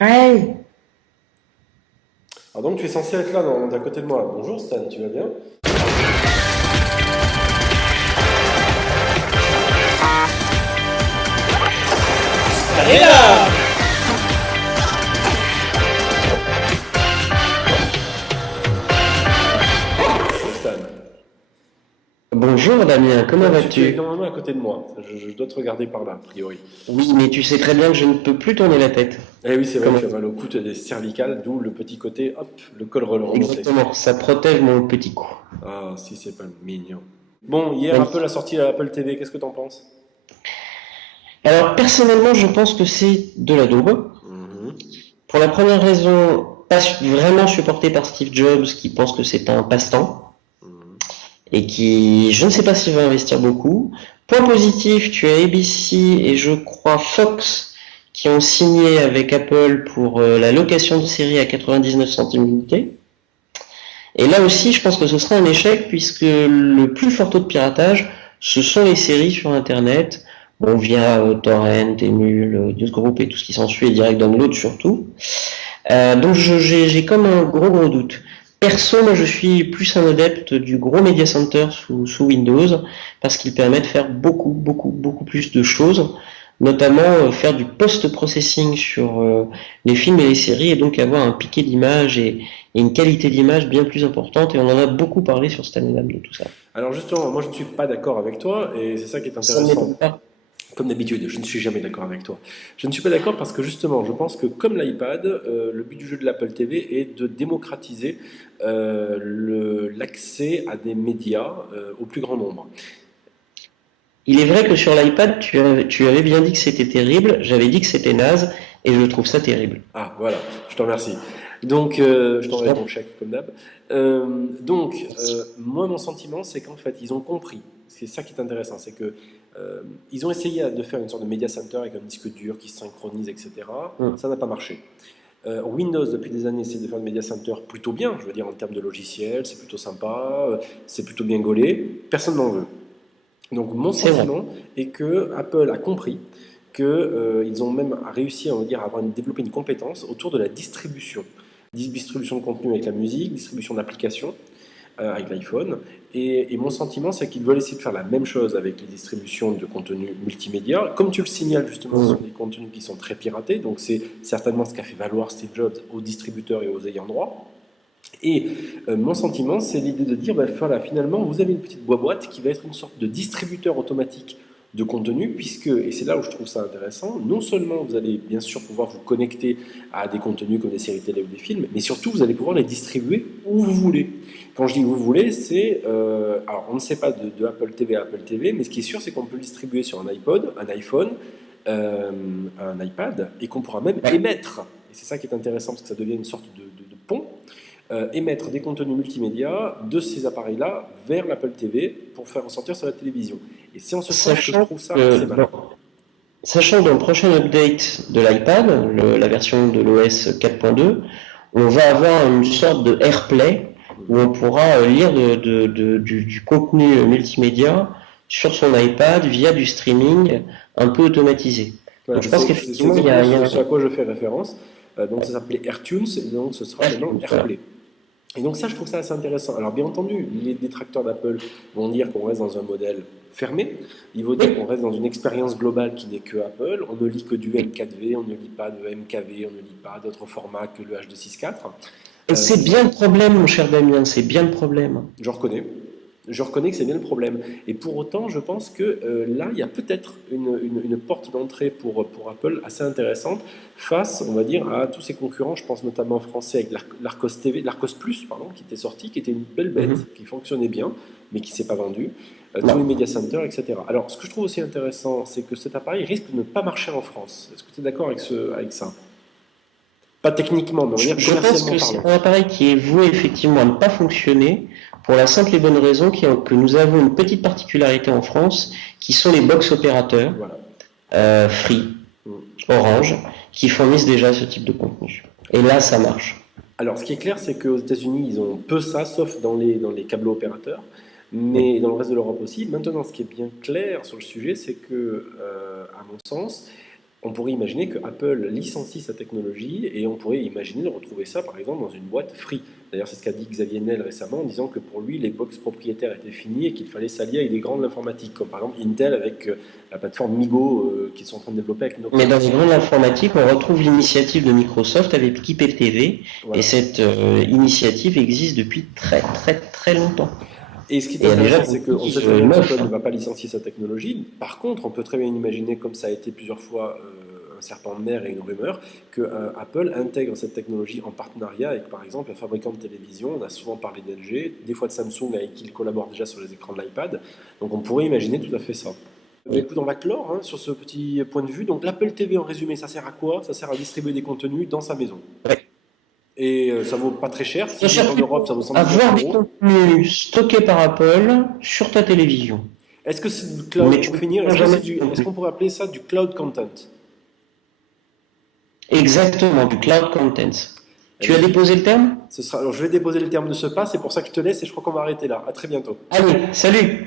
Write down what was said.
Hey! Alors donc tu es censé être là, d'à côté de moi. Bonjour Stan, tu vas bien? Allez là! Bonjour Stan. Bonjour Damien, comment Toi, tu es vas-tu? normalement à côté de moi. Je dois te regarder par là, a priori. Oui, mais tu sais très bien que je ne peux plus tourner la tête. Eh oui, c'est vrai, Comment? tu as mal au cou, tu as des cervicales, d'où le petit côté, hop, le col remonté. Exactement, ça protège mon petit cou. Ah, si c'est pas mignon. Bon, hier Apple Magnifique. a sorti l'Apple TV, qu'est-ce que t'en penses? Alors personnellement, je pense que c'est de la daube. Mhm. Pour la première raison, pas vraiment supporté par Steve Jobs, qui pense que c'est un passe-temps Mhm. et qui, je ne sais pas s'il va investir beaucoup. Point positif, tu as ABC et je crois Fox qui ont signé avec Apple pour la location de séries à 99 centimes l'unité. Et là aussi, je pense que ce sera un échec puisque le plus fort taux de piratage, ce sont les séries sur Internet, bon, via Torrent, Emule, Newsgroup et tout ce qui s'ensuit, et Direct Download surtout. Donc j'ai comme un gros doute. Perso, moi je suis plus un adepte du gros Media Center sous Windows parce qu'il permet de faire beaucoup plus de choses, notamment faire du post-processing sur les films et les séries et donc avoir un piqué d'image et une qualité d'image bien plus importante et on en a beaucoup parlé sur Stand de tout ça. Alors justement, moi je ne suis pas d'accord avec toi, et c'est ça qui est Ça ne intéressant. m'étonne pas. Comme d'habitude, je ne suis jamais d'accord avec toi. Je ne suis pas d'accord parce que justement, je pense que comme l'iPad, le but du jeu de l'Apple TV est de démocratiser l'accès à des médias au plus grand nombre. Il est vrai que sur l'iPad, tu avais bien dit que c'était terrible, j'avais dit que c'était naze et je trouve ça terrible. Ah, voilà, je te remercie. Donc, je t'enverrai ton chèque comme d'hab. Moi, mon sentiment, c'est qu'en fait, ils ont compris. C'est ça qui est intéressant, c'est que ils ont essayé de faire une sorte de media center avec un disque dur qui se synchronise, etc. Mm. Ça n'a pas marché. Windows, depuis des années, essaie de faire un media center plutôt bien, je veux dire, en termes de logiciel, c'est plutôt sympa, c'est plutôt bien gaulé. Personne n'en veut. Donc mon C'est vrai. sentiment est que Apple a compris qu'ils ont même réussi, on va dire, à développer une compétence autour de la distribution. Distribution de contenu avec la musique, distribution d'applications avec l'iPhone. Et mon sentiment, c'est qu'ils veulent essayer de faire la même chose avec les distributions de contenu multimédia. Comme tu le signales justement, ce sont Mm. des contenus qui sont très piratés, donc c'est certainement ce qu'a fait valoir Steve Jobs aux distributeurs et aux ayants droit. Et mon sentiment, c'est l'idée de dire, bah, voilà, finalement, vous avez une petite boîte qui va être une sorte de distributeur automatique de contenu, puisque, et c'est là où je trouve ça intéressant, non seulement vous allez bien sûr pouvoir vous connecter à des contenus comme des séries télé ou des films, mais surtout vous allez pouvoir les distribuer où vous voulez. Quand je dis où vous voulez, c'est, alors on ne sait pas de Apple TV à Apple TV, mais ce qui est sûr, c'est qu'on peut le distribuer sur un iPod, un iPhone, euh, un iPad, et qu'on pourra même Ouais. émettre. Et c'est ça qui est intéressant, parce que ça devient une sorte de pont émettre des contenus multimédia de ces appareils-là vers l'Apple TV pour faire ressortir sur la télévision. Et c'est en ce sens que je Sachant trouve ça assez que malin. sachant que dans le prochain update de l'iPad, la version de l'OS 4.2, on va avoir une sorte de AirPlay où on pourra lire du contenu multimédia sur son iPad via du streaming un peu automatisé. Voilà, Donc je pense c'est qu'effectivement, exactement il y a ce à quoi je fais référence. Donc ça s'appelait AirTunes, et donc ce sera maintenant voilà. AirPlay. Et donc ça, je trouve ça assez intéressant. Alors bien entendu, les détracteurs d'Apple vont dire qu'on reste dans un modèle fermé. Ils vont dire qu'on reste dans une expérience globale qui n'est que Apple. On ne lit que du M4V, on ne lit pas de MKV, on ne lit pas d'autres formats que le H264. Et c'est bien le problème, mon cher Damien, c'est bien le problème. Je reconnais. Je reconnais que c'est bien le problème. Et pour autant, je pense que là, il y a peut-être une porte d'entrée pour Apple assez intéressante face, on va dire, à tous ses concurrents. Je pense notamment français avec l'Arcos TV, l'Arcos Plus, pardon, qui était sorti, qui était une belle Mhm. bête, qui fonctionnait bien, mais qui ne s'est pas vendu. Tous les Non. media centers, etc. Alors, ce que je trouve aussi intéressant, c'est que cet appareil risque de ne pas marcher en France. Est-ce que tu es d'accord avec ça? Pas techniquement, mais on va dire Je pense commercialement que c'est parlant. un appareil qui est voué effectivement à ne pas fonctionner pour la simple et bonne raison que nous avons une petite particularité en France qui sont les box opérateurs, Voilà. Free, Mm. Orange, qui fournissent déjà ce type de contenu. Et là, ça marche. Alors, ce qui est clair, c'est qu'aux États-Unis, ils ont peu ça, sauf dans les câbles opérateurs, Oui. mais dans le reste de l'Europe aussi. Maintenant, ce qui est bien clair sur le sujet, c'est que, à mon sens, On pourrait imaginer que Apple licencie sa technologie et on pourrait imaginer de retrouver ça par exemple dans une boîte free. D'ailleurs, c'est ce qu'a dit Xavier Niel récemment en disant que pour lui, les box propriétaires étaient finis et qu'il fallait s'allier avec des grands de l'informatique, comme par exemple Intel avec la plateforme MiGo qu'ils sont en train de développer avec Nokia. Mais dans les grands de l'informatique, on retrouve l'initiative de Microsoft avec Keep TV, Voilà. et cette initiative existe depuis très très très longtemps. Et ce qui est Et intéressant, déjà, c'est qu'on sait je très bien l'offre. qu'Apple ne va pas licencier sa technologie. Par contre, on peut très bien imaginer, comme ça a été plusieurs fois un serpent de mer et une rumeur, que Apple intègre cette technologie en partenariat avec, par exemple, un fabricant de télévision. On a souvent parlé d'LG, des fois de Samsung, avec qui il collabore déjà sur les écrans de l'iPad. Donc on pourrait imaginer tout à fait ça. Mais écoute, on va clore sur ce petit point de vue. Donc l'Apple TV, en résumé, ça sert à quoi? Ça sert à distribuer des contenus dans sa maison. Ouais. Et ça vaut pas très cher. Si Ça sert en Europe, ça vaut 119 avoir des euros. contenus stockés par Apple sur ta télévision. Est-ce que c'est du cloud, Mais tu pour peux finir, pas jamais- est-ce qu'on pourrait appeler ça du cloud content? Exactement, du cloud content. Tu as déposé le terme? Alors je vais déposer le terme de ce pas, c'est pour ça que je te laisse et je crois qu'on va arrêter là. À très bientôt. Allez, salut!